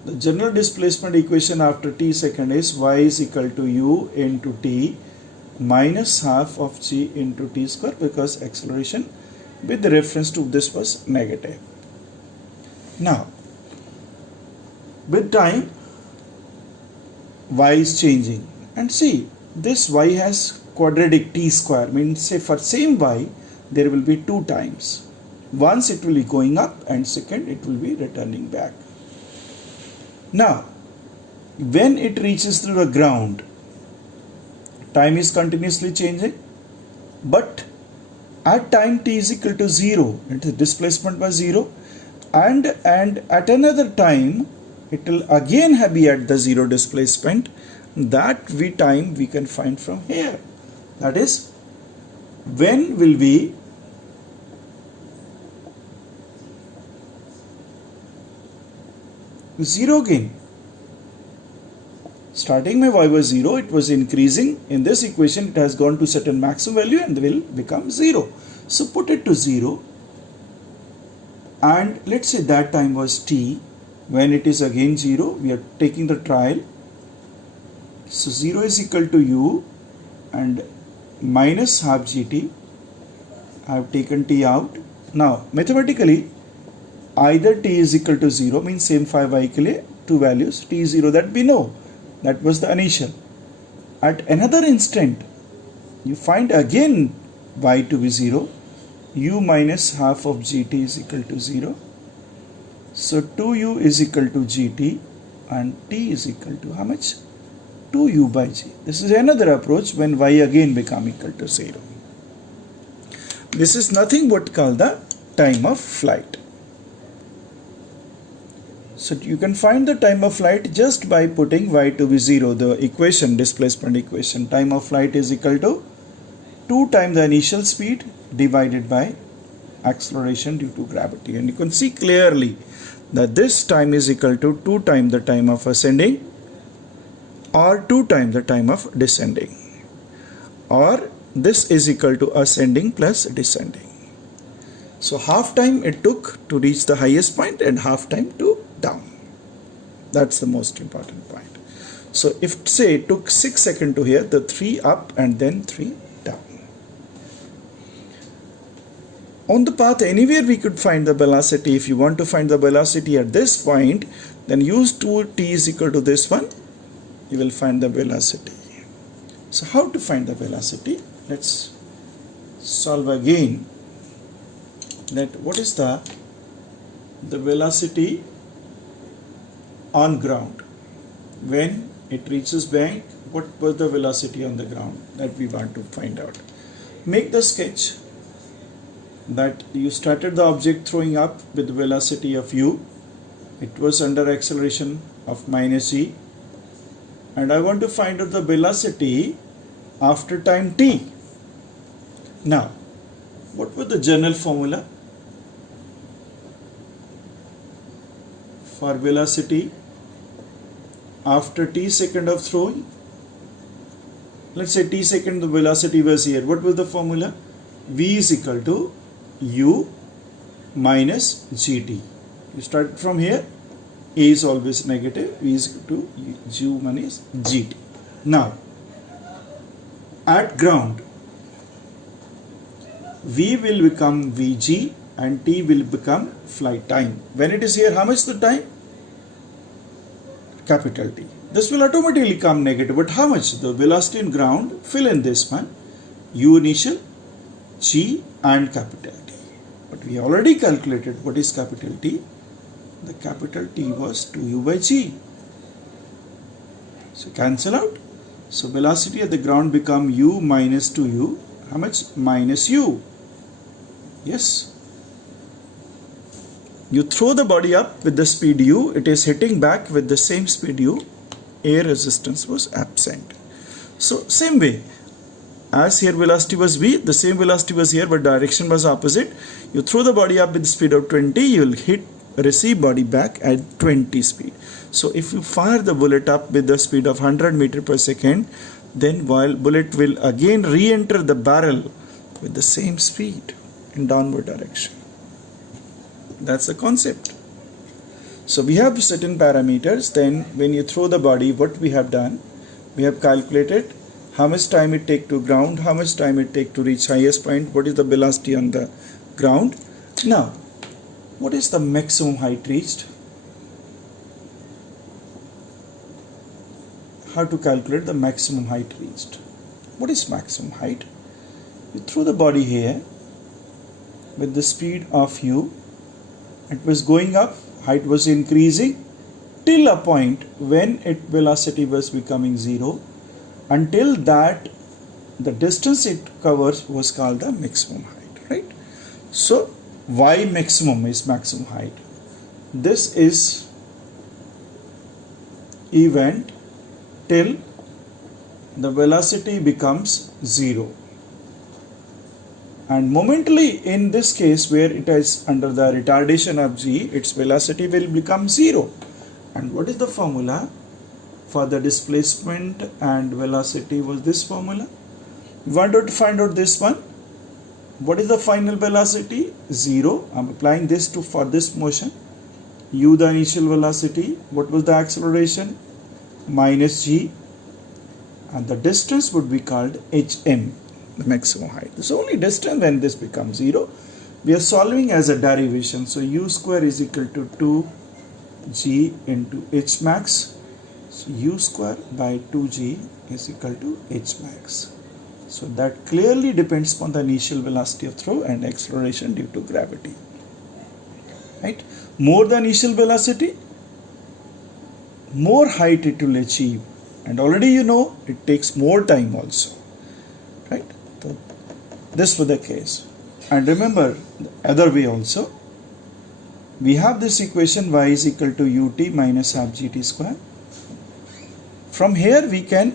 The general displacement equation after t second is y is equal to u into t minus half of g into t square, because acceleration with reference to this was negative. Now, with time, y is changing, and see, this y has quadratic t square, means say for same y there will be two times. Once it will be going up and second it will be returning back. Now, when it reaches to the ground, time is continuously changing, but at time t is equal to 0, the displacement was 0, and at another time it will again be at the 0 displacement. That time we can find from here. That is, when will be zero again. Starting my y was 0, it was increasing. In this equation it has gone to certain maximum value and will become 0. So put it to 0, and let's say that time was t. When it is again 0, we are taking the trial. So 0 is equal to u and minus half gt. I have taken t out. Now mathematically, either t is equal to 0 means same 5y के लिए two values, t is 0, that we know. That was the initial. At another instant, you find again y to be 0, u minus half of gt is equal to 0. So 2u is equal to gt and t is equal to how much? 2u by g. This is another approach when y again become equal to 0. This is nothing but called the time of flight. So you can find the time of flight just by putting y to be 0, the equation, displacement equation. Time of flight is equal to 2 times the initial speed divided by acceleration due to gravity. And you can see clearly that this time is equal to 2 times the time of ascending or 2 times the time of descending, or this is equal to ascending plus descending. So half time it took to reach the highest point and half time to down. That's the most important point. So if say it took 6 seconds to here, the 3 up and then 3 down. On the path anywhere we could find the velocity. If you want to find the velocity at this point, then use 2t is equal to this one. You will find the velocity. So how to find the velocity? Let's solve again. That what is the velocity on ground when it reaches bank? What was the velocity on the ground? That we want to find out. Make the sketch that you started the object throwing up with the velocity of u. It was under acceleration of minus e, and I want to find out the velocity after time t. Now, what was the general formula for velocity after t second of throwing? Let's say t second the velocity was here. What was the formula? V is equal to u minus gt. You start from here. A is always negative. V is equal to u minus gt. Now, at ground, V will become Vg and t will become flight time. When it is here, how much the time? Capital T. This will automatically come negative, but how much? The velocity in ground, fill in this one, u initial, g and capital T. But we already calculated what is capital T. The capital T was 2u by g. So cancel out. So velocity at the ground become u minus 2u. How much? Minus u. Yes. You throw the body up with the speed u, it is hitting back with the same speed u, air resistance was absent. So same way, as here velocity was v, the same velocity was here but direction was opposite. You throw the body up with the speed of 20, you will receive body back at 20 speed. So if you fire the bullet up with the speed of 100 meter per second, then while bullet will again re-enter the barrel with the same speed in downward direction. That's the concept. So we have certain parameters. Then when you throw the body, what we have done, we have calculated how much time it take to ground, how much time it take to reach highest point, what is the velocity on the ground. Now, what is the maximum height reached? How to calculate the maximum height reached? What is maximum height? You throw the body here with the speed of u. It was going up, height was increasing till a point when its velocity was becoming 0. Until that, the distance it covers was called the maximum height, right? So y maximum is maximum height. This is event till the velocity becomes 0. And momently in this case where it is under the retardation of g, its velocity will become 0. And what is the formula for the displacement and velocity? Was this formula? We wanted to find out this one. What is the final velocity? 0. I am applying this to for this motion. U the initial velocity. What was the acceleration? Minus g. And the distance would be called hm, the maximum height. This is only distance when this becomes 0. We are solving as a derivation. So u square is equal to 2g into h max. So u square by 2g is equal to h max. So that clearly depends upon the initial velocity of throw and acceleration due to gravity. Right? More the initial velocity, more height it will achieve. And already you know it takes more time also. Right? So this was the case. And remember the other way also. We have this equation y is equal to ut minus half gt square. From here we can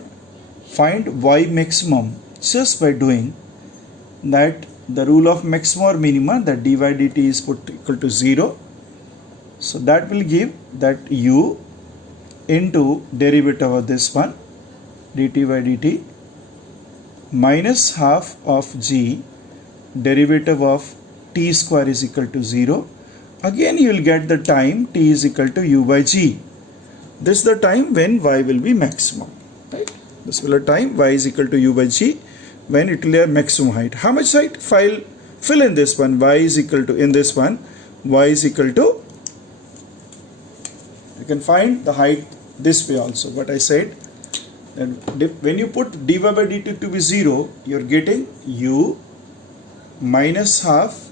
find y maximum just by doing that the rule of maximum or minima, that dy dt is put equal to 0. So that will give that u into derivative of this one dt by dt minus half of g derivative of t square is equal to 0. Again you will get the time t is equal to u by g. This is the time when y will be maximum. Right? This will be time y is equal to u by g when it will have maximum height. How much height? Fill in this one. Y is equal to, in this one, y is equal to, you can find the height this way also. What I said, that when you put dy by dt to be 0, you are getting u minus half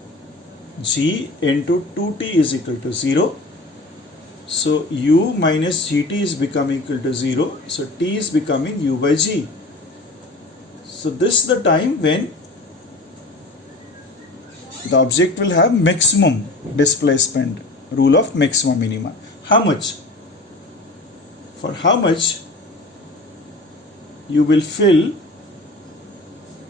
g into 2t is equal to 0. So u minus gt is becoming equal to 0. So t is becoming u by g. So this is the time when the object will have maximum displacement, rule of maximum minima. How much? For how much you will fill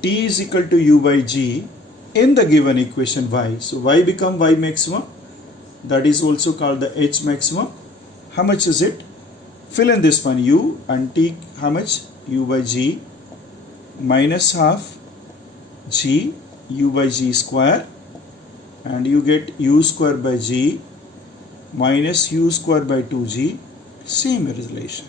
t is equal to u by g in the given equation y. So y become y maximum, that is also called the h maximum. How much is it? Fill in this one u and t, how much? U by g minus half g u by g square, and you get u square by g minus u square by 2g, same relation.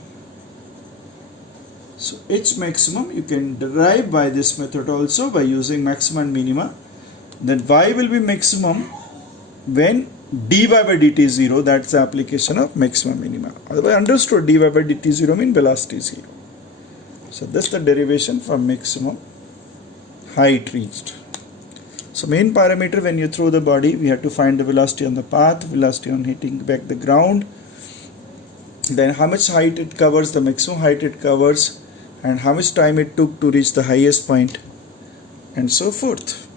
So h maximum you can derive by this method also by using maximum and minima. Then y will be maximum when dy by dt is 0, that's the application of maximum minima. Otherwise understood, dy by dt 0 means velocity 0. So this is the derivation from maximum height reached. So main parameter, when you throw the body, we have to find the velocity on the path, velocity on hitting back the ground, then how much height it covers, the maximum height it covers, and how much time it took to reach the highest point, and so forth.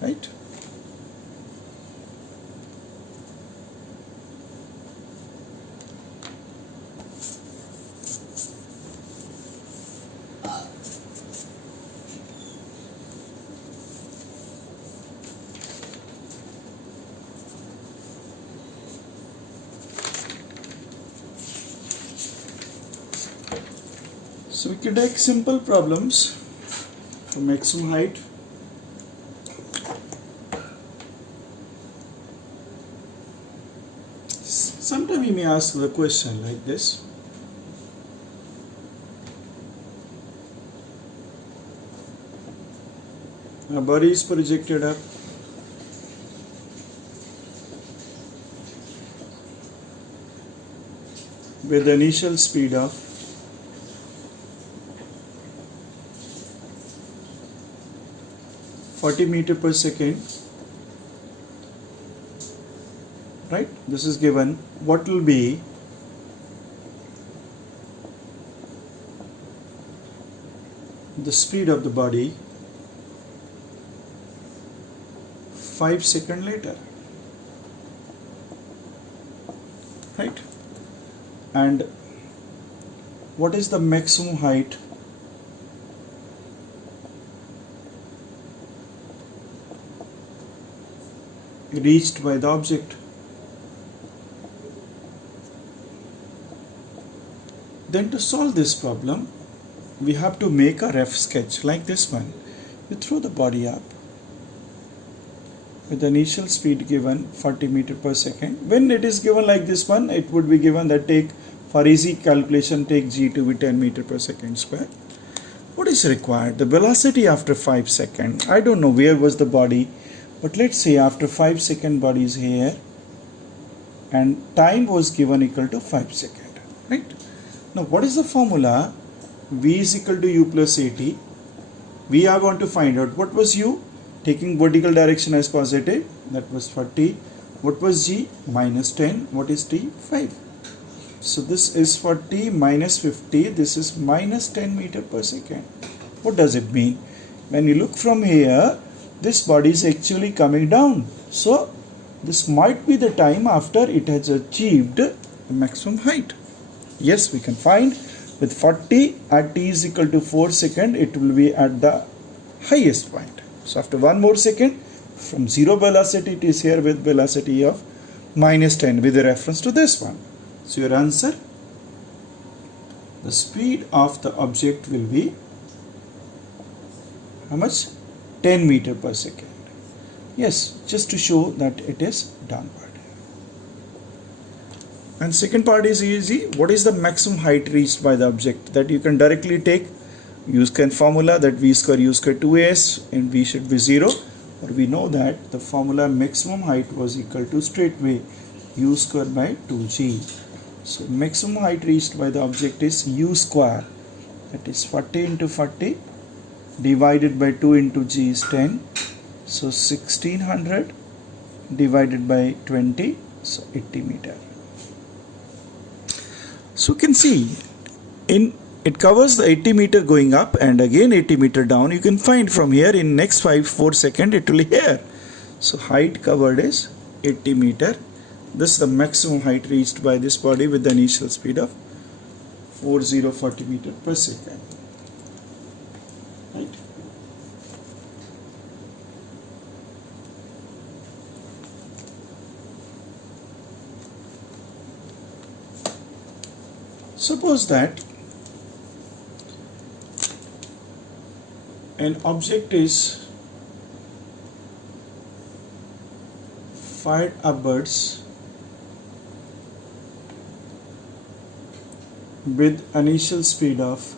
Right? So we can take simple problems for maximum height. Sometimes we may ask the question like this. A body is projected up. With the initial speed of 40 meter per second, right? This is given. What will be the speed of the body 5 seconds later, right? And what is the maximum height reached by the object? Then to solve this problem, we have to make a rough sketch like this one. You throw the body up with the initial speed given 40 meter per second. When it is given like this one, it would be given that for easy calculation, take g to be 10 meter per second square. What is required? The velocity after 5 seconds. I don't know where was the body, but let's say after 5 second body is here and time was given equal to 5 seconds, right? Now what is the formula? V is equal to u plus at. We are going to find out what was u, taking vertical direction as positive, that was 40. What was g? Minus 10. What is t? 5. So this is 40 minus 50. This is minus 10 meter per second. What does it mean? When you look from here, this body is actually coming down. So this might be the time after it has achieved the maximum height. Yes, we can find with 40 at t is equal to 4 seconds, it will be at the highest point. So after 1 more second, from 0 velocity it is here with velocity of minus 10 with a reference to this one. So your answer, the speed of the object will be how much? 10 meter per second. Yes, just to show that it is downward. And second part is easy. What is the maximum height reached by the object? That you can directly take, use formula that v square u square 2as and v should be 0. Or we know that the formula maximum height was equal to straightway u square by 2g. So maximum height reached by the object is u square, that is 40 into 40 divided by 2 into g is 10. So 1600 divided by 20, so 80 meter. So you can see it covers the 80 meter going up and again 80 meter down. You can find from here in next 4 seconds it will be here. So height covered is 80 meter. This is the maximum height reached by this body with the initial speed of 4040 meter per second. Right. Suppose that an object is fired upwards with initial speed of,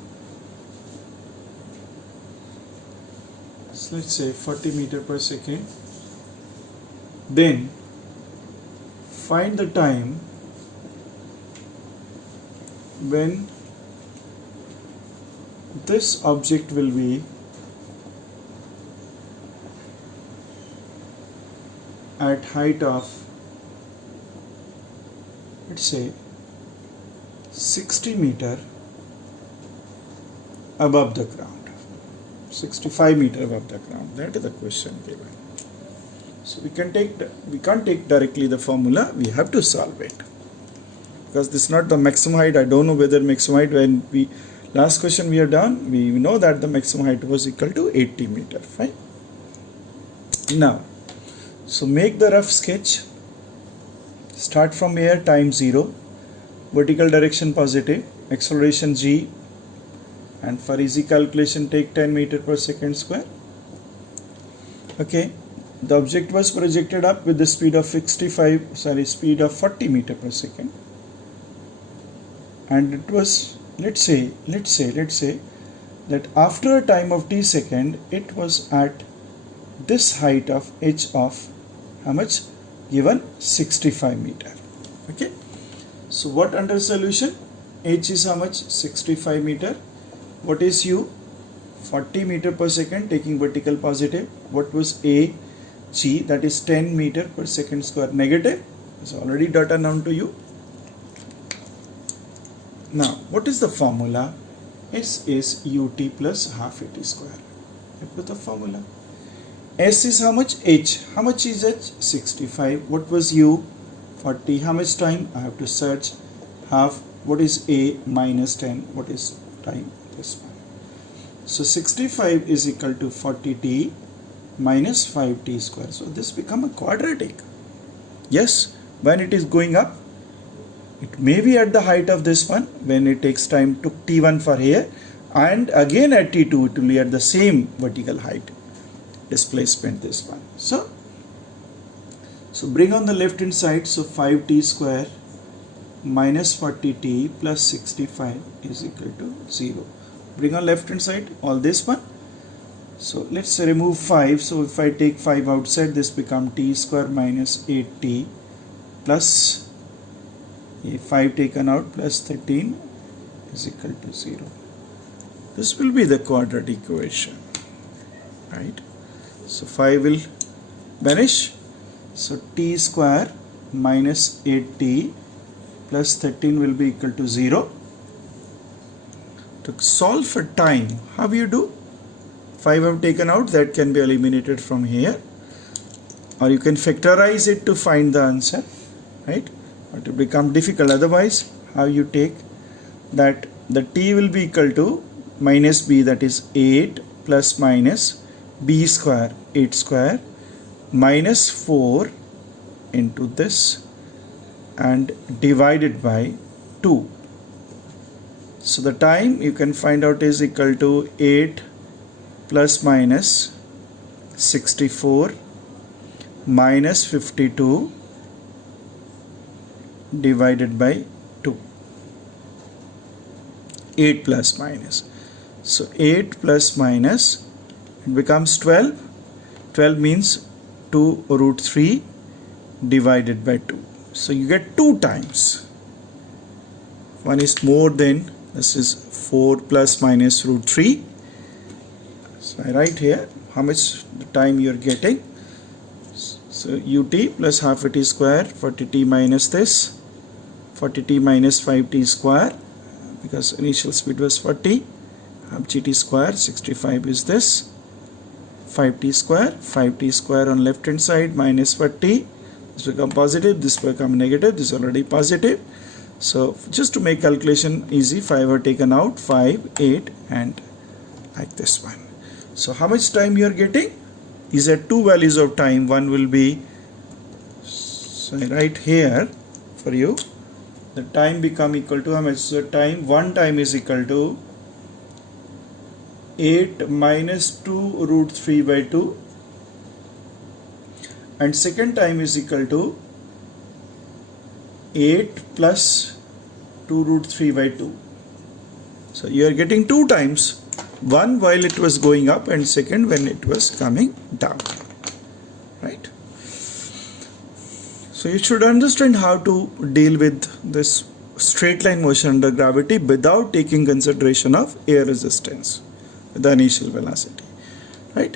let's say 40 meter per second. Then find the time when this object will be at height of, let's say 60 meter above the ground, 65 meter above the ground. That is the question given. So we can't take directly the formula, we have to solve it. Because this is not the maximum height. I don't know whether maximum height, when we last question we are done, we know that the maximum height was equal to 80 meter. Fine. Now, so make the rough sketch. Start from here, time 0, vertical direction positive, acceleration g, and for easy calculation take 10 meter per second square. Okay, the object was projected up with the speed of 40 meter per second, and it was, let's say that after a time of t second it was at this height of h of how much, given 65 meter. Okay, so what under solution, h is how much, 65 meter, what is u, 40 meter per second taking vertical positive, what was a, g, that is 10 meter per second square negative, it's already data known to you. Now what is the formula? S is ut plus half at square. What was the formula? S is how much, h, how much is h, 65, what was u, 40, how much time, I have to search, half, what is a, minus 10, what is time, this one. So 65 is equal to 40t minus 5t square. So this become a quadratic. Yes, when it is going up, it may be at the height of this one when it takes time to t1 for here, and again at t2 it will be at the same vertical height displacement, this one. So bring on the left hand side, so 5t square minus 40t plus 65 is equal to 0. Bring on left hand side all this one. So let's remove 5. So if I take 5 outside, this become t square minus 8t plus 5 taken out plus 13 is equal to 0. This will be the quadratic equation, right? So 5 will vanish. So t square minus 8t plus 13 will be equal to 0. To solve for time, how you do? 5 have taken out, that can be eliminated from here, or you can factorize it to find the answer, right? But it become difficult otherwise. How you take that, the t will be equal to minus b, that is 8 plus minus b square, 8 square, minus 4 into this and divided by 2. So the time you can find out is equal to 8 plus minus 64 minus 52 divided by 2. 8 plus minus. So 8 plus minus, it becomes 12. 12 means 2 root 3 divided by 2. So you get 2 times. One is more than, this is 4 plus minus root 3. So I write here how much the time you are getting. So ut plus half at square, 40t minus this, 40t minus 5t square, because initial speed was 40, half gt square, 65 is this, 5t square on left hand side minus 40, this become positive, this become negative, this is already positive. So just to make calculation easy, 5 are taken out, 5, 8 and like this one. So how much time you are getting? These are two values of time. One will be, so I write here for you, the time become equal to how much? So time, one time is equal to 8 minus 2 root 3 by 2, and second time is equal to 8 plus 2 root 3 by 2. So you are getting 2 times, one while it was going up and second when it was coming down, right? So you should understand how to deal with this straight line motion under gravity without taking consideration of air resistance, the initial velocity, right?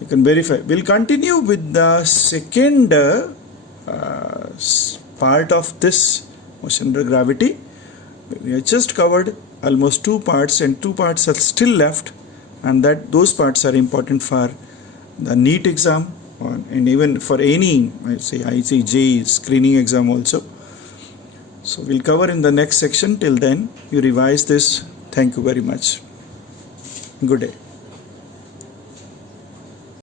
You can verify. We'll continue with the second part of this motion under gravity. We have just covered almost 2 parts, and 2 parts are still left, and those parts are important for the NEET exam and even for any, I say ICJ screening exam also. So we'll cover in the next section. Till then, you revise this. Thank you very much. Good day.